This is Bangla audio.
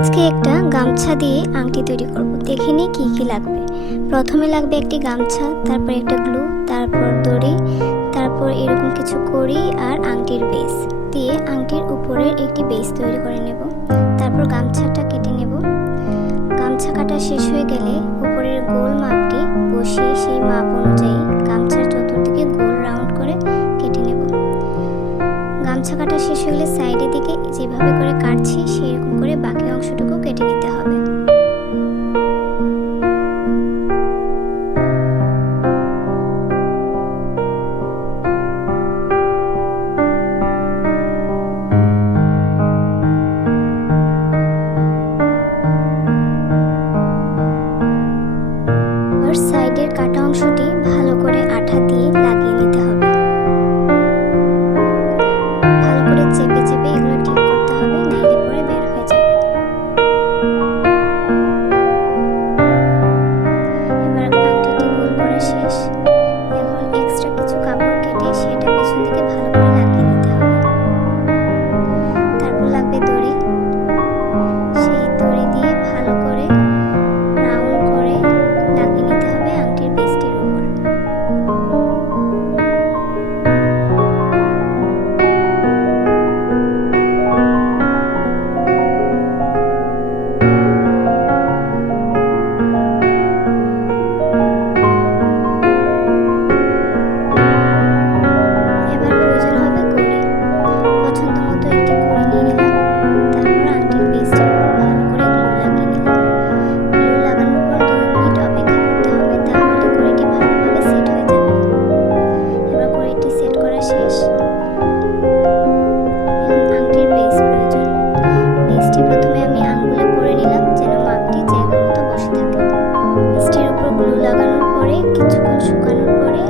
আজকে একটা গামছা দিয়ে আংটি তৈরি করব। দেখে নিই কী কী লাগবে। প্রথমে লাগবে একটি গামছা, তারপর একটা গ্লু, তারপর দড়ি, তারপর এরকম কিছু কড়ি আর আংটির বেস দিয়ে আংটির উপরের একটি বেস তৈরি করে নেব। তারপর গামছাটা কেটে নেব। গামছা কাটা শেষ হয়ে গেলে উপরের গোল মাপটি বসিয়ে সেই মাপ অনুযায়ী গামছার চতুর্দিকে গোল রাউন্ড করে কেটে নেব। গামছা কাটা শেষ হয়ে গেলে সাইডের দিকে যেভাবে করে কাটছি সেরকম করে বাকি অংশটুকু কেটে নিতে হবে। আর সাইডের কাটা অংশটি ভালো করে আঠা দিয়ে লাগিয়ে নিতে হবে। ভালো করে চেপে চেপে এগুলো ঠিক করতে হবে, নাইলে পরে বের হয়ে যাবে। এবার আংটিটি গোল করা শেষ। এখন এক্সট্রা কিছু কাপড় কেটে সেটা পেছন দিকে ভালো করে লাগিয়ে নিতে হবে। তারপর লাগবে দড়ি। সেই দড়ি দিয়ে ভালো করে রাউন্ড করে লাগিয়ে নিতে হবে আংটির বেসটির উপর। এবার প্রয়োজন হবে কড়ি। পছন্দ মতো একটি কড়ি নিয়ে নিলাম। তারপর আংটির বেসটির উপর ভালো করে গ্লু লাগিয়ে নিলাম। গ্লু লাগানোর পর 2 মিনিট অপেক্ষা করতে হবে, তাহলে কড়িটি ভালোভাবে সেট হয়ে যাবে। এবার কড়িটি সেট করা শেষ। এখন আংটির বেস প্রয়োজন। বেসটি প্রথমে আমি আঙ্গুলে পরে নিলাম যেন মাপটি জায়গা মতো বসে থাকে। বেসটির উপর গ্লু লাগানোর পরে কিছুক্ষণ শুকানোর পরে